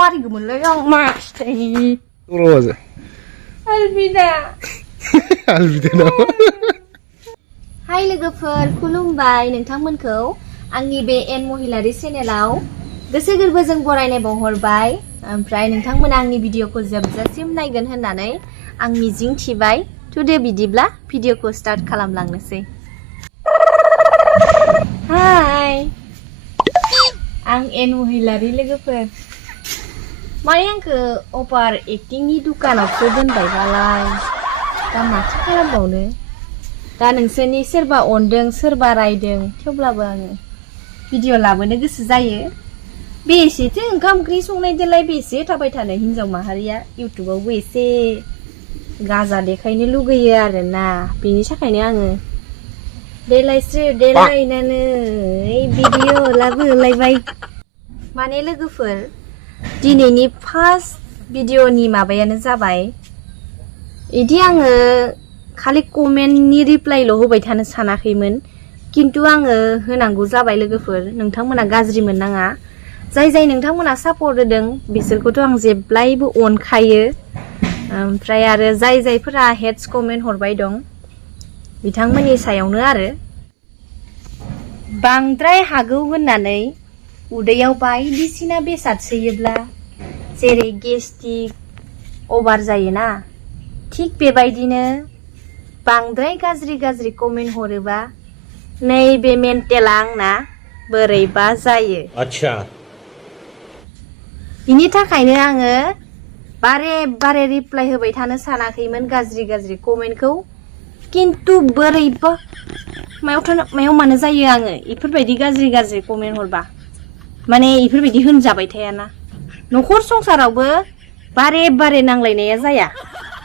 मारिगौमोनलै आं मासै Rosa. Alvida. Alvida नामा? हाय लोगोफोर खुलुमबाय नोंथांमोनखौ आंनि बे एन महिलारि चेनेलाव गोसो गोरबोजों बरायनाय बावहरबाय ओमफ्राय नोंथांमोना आंनि भिडिअखौ जोबजासिम नायगोन होननानै आं मिजिं थिबाय टुडे बिदिब्ला भिडिअखौ स्टार्ट खालामलांनोसै हाय आं एन महिलारि लोगोफोर माने आंखौ अपार एक्टिंनि दुकानावसो दोनबायबालाय दा माथो खालामबावनो दा नोंसोरनि सोरबा अनदों सोरबा रायदों थेवब्लाबो आङो भिडिअ लाबोनो गोसो जायो बेसेथो ओंखाम ओंख्रि संनायदोलाय बेसे थाबाय थानो हिनजाव माहारिया इउटुबावबो एसे गाजा देखायनो लुगैयो आरोना बेनि थाखायनो आङो देलायस्रो देलायनानै भिडिअ लाबोलायबाय माने लोगोफोर दिनैनि फार्स्ट भिडिअनि माबायानो जाबाय इदि आङो खालि कमेन्टनि रिप्लाइल' होबाय थानो सानाखैमोन किन्तु आङो होनांगौ जाबाय लोगोफोर नोंथांमोना गाज्रि मोननाङा जाय नोंथांमोना सापर्ट होदों बिसोरखौथ' आं जेब्लायबो अनखायो ओमफ्राय आरो जायफोरा हेट्स कमेन्ट हरबाय दं बिथांमोननि सायावनो आरो बांद्राय हागौ होननानै उदैयाव बायदिसिना बेसाद सोयोब्ला जेरै गेस्ट्रिक अभार जायोना थिग बेबायदिनो बांद्राय गाज्रि कमेन्ट हरोबा नैबे मेन्टेला आंना बोरैबा जायो अच्छा बिनि थाखायनो आङो बारे रिप्लाइ होबाय थानो सानाखैमोन गाज्रि कमेन्टखौ किन्तु बोरैबा मायाव मानो जायो आङो इफोरबायदि गाज्रि कमेन्ट हरबा माने इफोरबायदि होनजाबाय थायाना न'खर संसारावबो बारे नांलायनाया जाया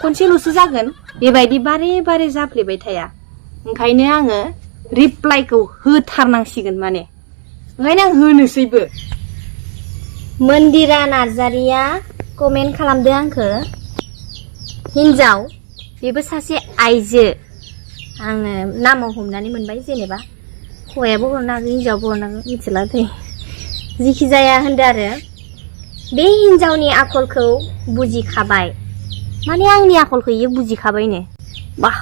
खनसेल'सो जागोन बेबायदि बारे जाफ्लेबाय थाया ओंखायनो आङो रिप्लाइखौ होथारनांसिगोन माने ओंखायनो आं होनोसैबो मन्दिरा नार्जारिया कमेन्ट खालामदो आंखो हिनजाव बेबो सासे आइजो आङो नामाव हमनानै मोनबाय जेनेबा हौवायाबो हरनो हागौ हिनजावबो हरनो हागौ मिथिला दै जिखि जाया होनदो आरो बे हिनजावनि आखलखौ बुजिखाबाय माने आंनि आखलखौ इयो बुजिखाबायनो वाह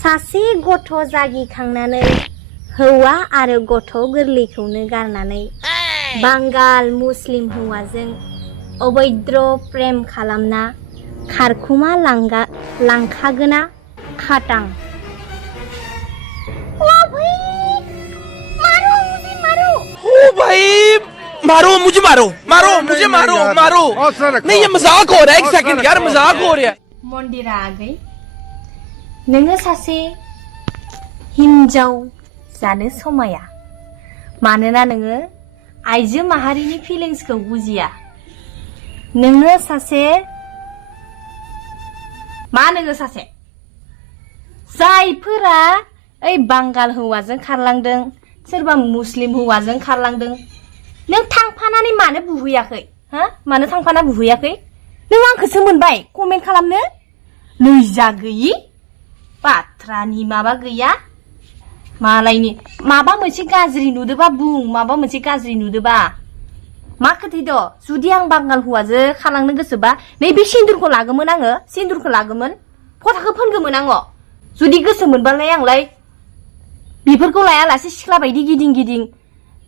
सासे गथ' जागिखांनानै हौवा आरो गथ' गोरलैखौनो गारनानै बांगाल मुस्लिम हौवाजों अबैद्र प्रेम खालामना खारखुमा लांखागोना खाटां ओ भाई मारो मुझे मारो नहीं ये मजाक हो रहा है एक सेकंड यार मजाक हो रहा है मन्दिरा आगै नोङो सासे हिनजाव जानो समाया मानोना नोङो आइजो माहारिनि फिलिंसखौ बुजिया नोङो सासे जायफोरा ओइ बांगाल हौवाजों खारलांदों सोरबा मुस्लिम हौवाजों खारलांदों नों थांफानानै मानो बुहैयाखै हा मानो थांफाना बुहैयाखै नों आंखौसो मोनबाय कमेन्ट खालामनो लैजा गैयि बाथ्रानि माबा गैया मालायनि माबा मोनसे गाज्रि नुदोबा बुं माबा मोनसे गाज्रि नुदोबा मा खोथैद जुदि आं बांगाल हौवाजों खालांनो गोसोबा नैबे सिन्दुरखौ लागोमोन आङो फटाखौ फोनगोमोन आङो जुदि गोसो मोनबालाय आंलाय बेफोरखौ लायालासे सिख्ला बायदि गिदिं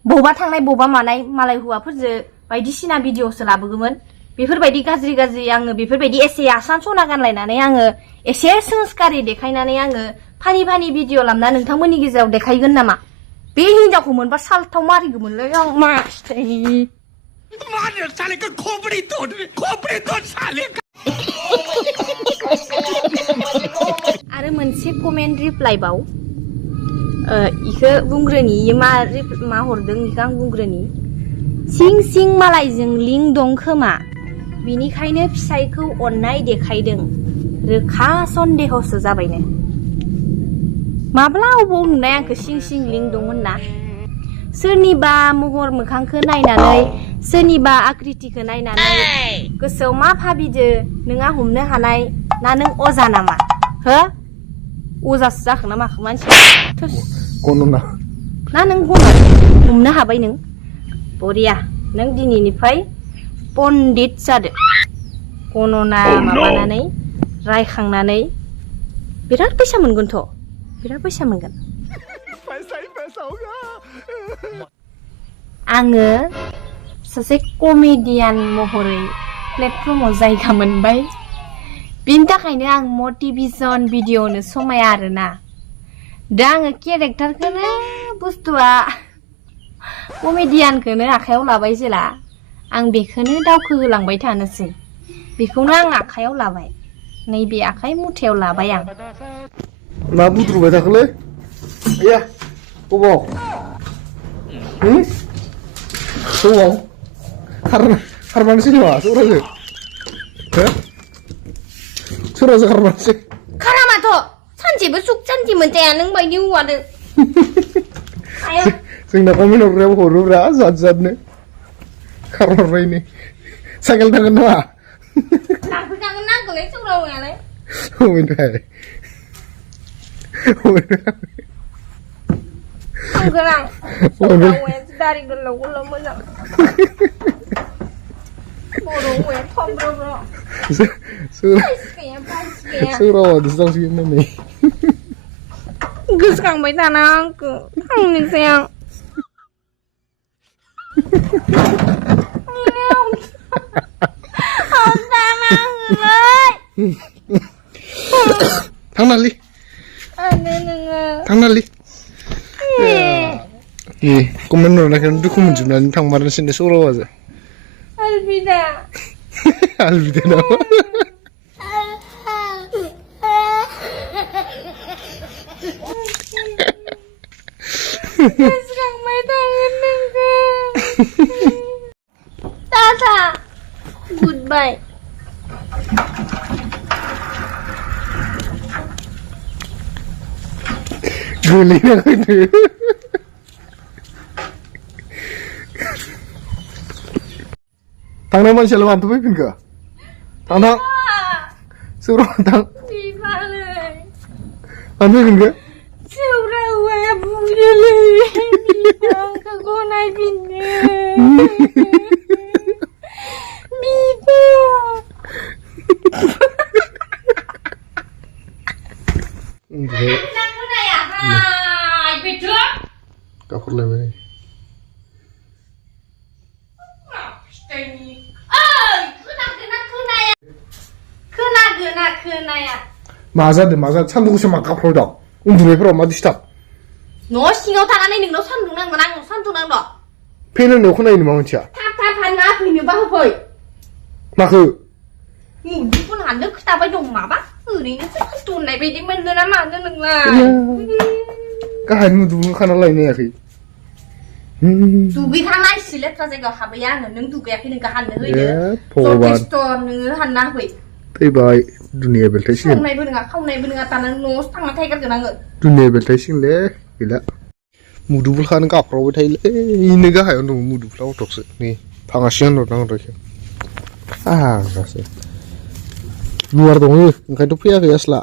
बबा थांनाय बबा मानाय मालाय हौवाफोरजों बायदिसिना भिडिअसो लाबोगोमोन बेफोरबायदि गाज्रि आङो बेफोरबायदि एसे आसान सना गानलायनानै आङो एसे संस्कारि देखायनानै आङो फानि भिडिअ लामना नोंथांमोननि गेजेराव देखायगोन नामा बे हिनजावखौ मोनबा सालथाव मारिगौमोनलै आं मासै आरो मोनसे कमेन्ट रिप्लाइ बाव इखो बुंग्रोनि मा हरदों इखो आं बुंग्रोनि सिं मालायजों लिंक दं खोमा बिनिखायनो फिसायखौ अननाय देखायदों रोखा सन्देहसो जाबायनो माब्ला अबाव नुनाय आंखो सिं लिंक दं होनना सोरनिबा महर मोखांखौ नायनानै सोरनिबा आकृतिखौ नायनानै गोसोआव मा भाबिदो नोंहा हमनो हानाय ना नों अजा नामा हो अजासो जाखो ना माखो मानसि गनना ना नों गना हमनो हाबाय नों बरिया नों दिनैनिफ्राय पण्डित जादो गनना माबानानै रायखांनानै बिराद फैसा मोनगोनथ' बिराद फैसा मोनगोन आङो सासे कमेडियान महरै प्लेटफर्माव जायगा मोनबाय बिनि थाखायनो आं मटिभेशन भिडिअनो समाया आरोना दा आङो केरेक्टारखौनो बुस्थुआ कमेडियानखौनो आखायाव लाबाय जेला आं बेखौनो दावखोहोलांबाय थानोसै बेखौनो आं आखायाव लाबाय नैबे आखाइ मुथायाव लाबाय आं मा बुद्रुबाय थाखोलै आया बबाव बबाव खारमानोसै नामा सौराजो सौराजो खारमानोसै खारामाथ' सानसेबो सुख सान्थि मोनजाया नों बायदि हौवानो जोंना कमेन्ट हरग्रायाबो हरोब्रा जाद जादनो खारहरबायनो साइकेल थांगोन नामा लांफैखागोन नांगौलै सौरावनायालाय बबेनिफ्राय थांगोन आं सौरावनायासो दारि गोलाव गोलाव मोजां बर' हौवाया थमब्रब्र सौरावा दिसलांसिगोन होननानै गोसोखांबाय थाना आंखौ थांनोसै आं थांनालै थांनालै कमेन्ट हरनायखौनो दुखु मोनजोबनानै थांमारनोसै सौरावाजो अलबिदा अलबिदा नामा गोसोखांबाय थागोन नोंखौ टाटा गुड बाय गोलैनाखैनो थांनाय मानसियालाय मानोथो फैफिनखो थां थां सौरा थां मानो फैफिनखो सौरा हौवाया बुंदोलै आंखौ गनायफिननो बिबो गाहरलायबाय मा जादों सान्दुं गोसा मा गाबख्रावदों उन्दुनायफोराव मा दिस्टार्ब न' सिङाव थानानै नोंनाव सान्दुं नांगोन आंनाव सान्दुं नांदों फेन होनायाव खोनायो नामा मानसिया थाब थाब हानना होफैनोबा होफै माखो मुदुफोर हाननो खोथाबाय दं माबा ओरैनोसो खस्थ'नाय बायदि मोनदों ना मानो नोंलाय गाहाय मुदुबो खाना लायनो हायाखै दुगैखांना इसे लेथ्रा जायगायाव हाबैया आङो नों दुगैयाखै नोंखौ हाननो होयो जथेस्थ' नोङो हानना होफै थैबाय दुनिया बेलथायसिगोन खावनायबो नङा दाना न'आवसो थांना थायगारगोन आङो दुनिया बेलथायसिगोनलै गैला मुदुबुलखानो गाबख्रावबाय थायोलै इनो गाहायावनो दङ मुदुबुला अटकसो नै थांगासिनो होनहरनांगौ आहासो लुवार दङ ओंखायनोथ' फैयाखै आसला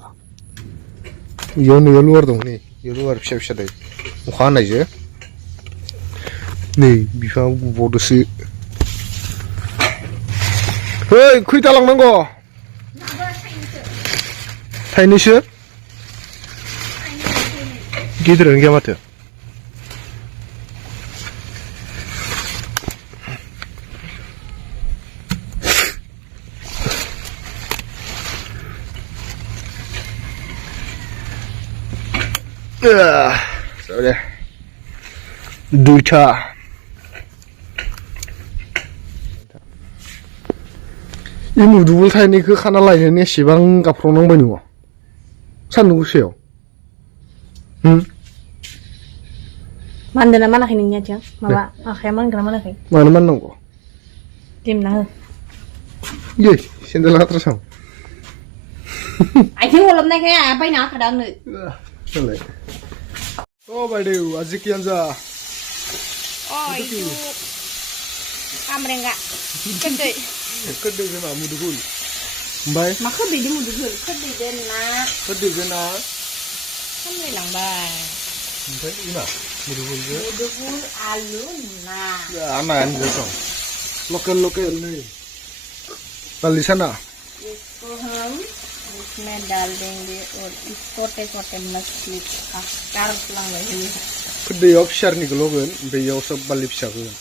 इयाव लुवार दं नै इयाव लुवार फिसा फिसा दै अखा हानायजो नै बिफाङाव गुबावदोसो है खैथा लांनांगौ थाइनैसो गिदिरानो गैया माथो Sorry. Duta. 이 무두불 타이니까 하나 라이네 시방 가프로는 뭐니고 산는 곳이요. 응? 만드나 만나게 능냐죠? 마바 아카야 만드나 만나게. 많이 만난 거. 김나. 예, 신들 하트상. 아이 thiếu lắm này cái à bay nào cả đang nữa. Rồi. Ô bài đều azik yanza. Oh itu kamera kedai. Kedai sana mudugul. Mbay. Maka bedi mudugul. Kedai dena. Kedai dena. सामलायलांबाय ओमफ्राय उना मुदुफुलजों मुदुफुल आलु ना आनायानो गोथाव लकेल नै दालि साना इसको हम इसमें डाल देंगे और इस कोटे कोटे मछली का कार लांबाय दैयाव फिसारनिखौ लगोन ओमफ्राय इयाव सब बालि फिसाखौ होगोन